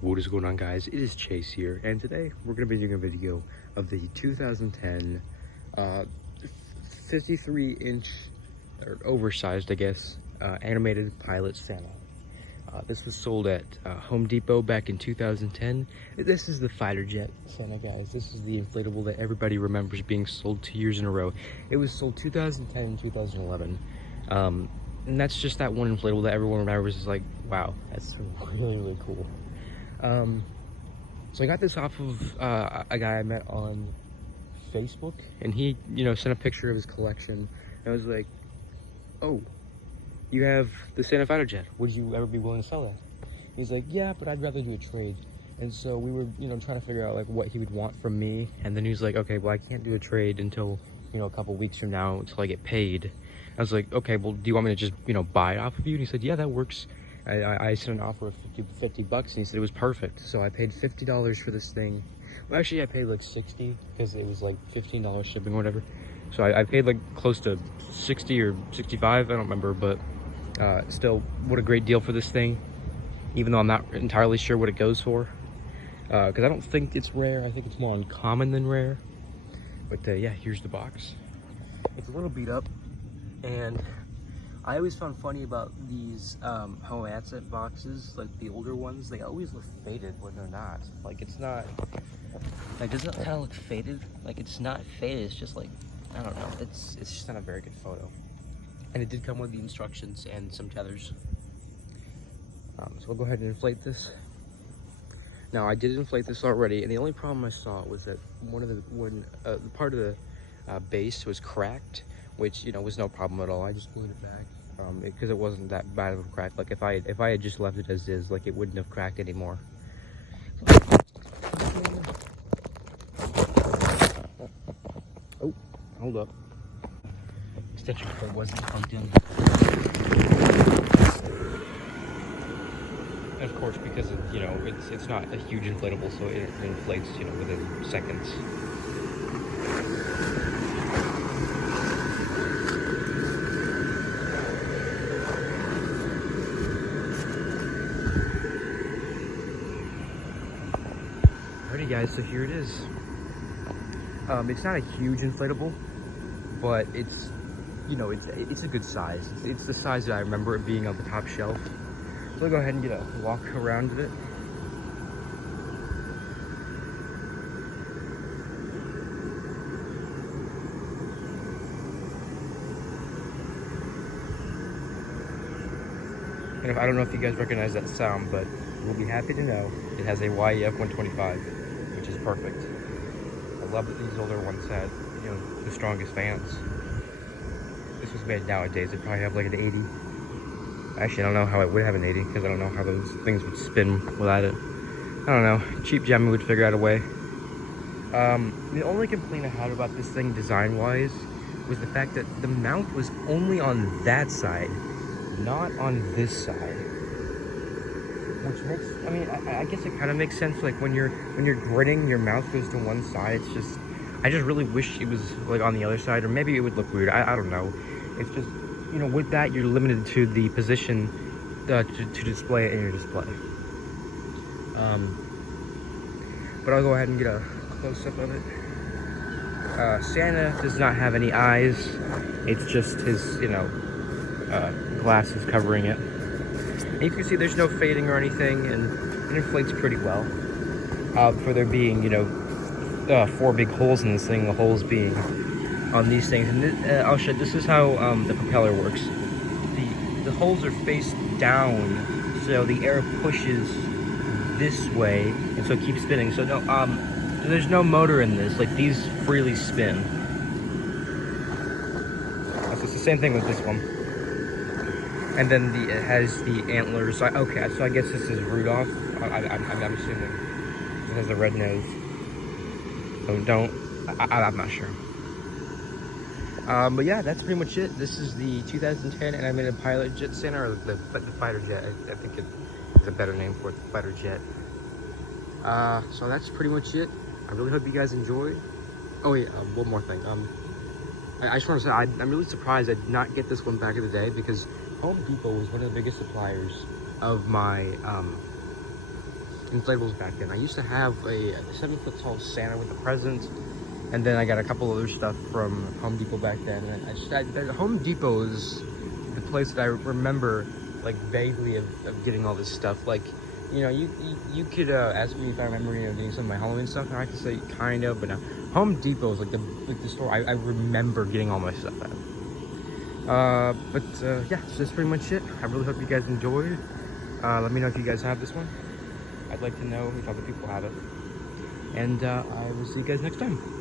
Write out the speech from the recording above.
What is going on, guys? It is Chase here, and today we're going to be doing a video of the 2010 53-inch, or oversized, I guess, animated pilot Santa. This was sold at Home Depot back in 2010. This is the fighter jet Santa, guys. This is the inflatable that everybody remembers being sold 2 years in a row. It was sold 2010 and 2011. And that's just that one inflatable that everyone remembers is like, wow, that's really, really cool. So I got this off of a guy I met on Facebook, and he, sent a picture of his collection. And I was like, oh, you have the Santa fighter jet. Would you ever be willing to sell that? He's like, yeah, but I'd rather do a trade. And so we were, trying to figure out like what he would want from me. And then he was like, okay, well, I can't do a trade until, a couple weeks from now, until I get paid. I was like, okay, well, do you want me to just, buy it off of you? And he said, yeah, that works. I sent an offer of 50 bucks, and he said it was perfect. So I paid $50 for this thing. Well, actually, I paid like 60 because it was like $15 shipping or whatever. So I paid like close to 60 or 65, I don't remember, but still, what a great deal for this thing, even though I'm not entirely sure what it goes for. Because I don't think it's rare. I think it's more uncommon than rare. But yeah, here's the box. It's a little beat up, and I always found funny about these home asset boxes, like the older ones, they always look faded when they're not. Like, it's not, like, doesn't it kind of look faded? Like, it's not faded, it's just like, I don't know, it's just not a very good photo. And it did come with the instructions and some tethers. So we'll go ahead and inflate this. Now, I did inflate this already, and the only problem I saw was that the part of the base was cracked, which, was no problem at all. I just glued it back because it wasn't that bad of a crack. Like, if I had just left it as is, like, it wouldn't have cracked anymore. Oh, hold up. Extension cord wasn't plugged in. And of course, because it's not a huge inflatable, so it inflates, within seconds. Alrighty, guys, so here it is. It's not a huge inflatable, but it's, it's a good size. It's the size that I remember it being on the top shelf. So I'll go ahead and get a walk around it. And I don't know if you guys recognize that sound, but you'll be happy to know it has a YEF 125, which is perfect. I love that these older ones had, the strongest fans. This was made nowadays, it'd probably have like an 80. Actually, I don't know how it would have an 80, because I don't know how those things would spin without it. I don't know, cheap Gemmy would figure out a way. The only complaint I had about this thing design-wise was the fact that the mount was only on that side, not on this side. Which makes, I guess it kind of makes sense. Like when you're grinning, your mouth goes to one side. It's just, I just really wish it was like on the other side, or maybe it would look weird. I don't know. It's just, with that, you're limited to the position to display it in your display. But I'll go ahead and get a close-up of it. Santa does not have any eyes. It's just his, glasses covering it. And you can see there's no fading or anything, and it inflates pretty well. For there being, 4 big holes in this thing, the holes being on these things. And I'll show you, this is how the propeller works. The holes are face down, so the air pushes this way, and so it keeps spinning. So no, there's no motor in this. Like, these freely spin. So it's the same thing with this one. And then it has the antlers. Okay, so I guess this is Rudolph. I'm assuming it has a red nose. So I'm not sure. But yeah, that's pretty much it. This is the 2010 animated pilot jet Santa, or the fighter jet. I think it is a better name for it, the fighter jet. So that's pretty much it. I really hope you guys enjoyed. Oh yeah, one more thing. I just want to say I'm really surprised I did not get this one back in the day, because Home Depot was one of the biggest suppliers of my inflatables back then. I used to have a 7-foot tall Santa with a present, and then I got a couple other stuff from Home Depot back then. And Home Depot is the place that I remember like vaguely of getting all this stuff. Like, you know, you could ask me if I remember, you know, getting some of my Halloween stuff, and I could say kind of, but no. Home Depot is like the store I remember getting all my stuff at. Yeah, so that's pretty much it. I really hope you guys enjoyed. Let me know if you guys have this one. I'd like to know if other people have it. And I will see you guys next time.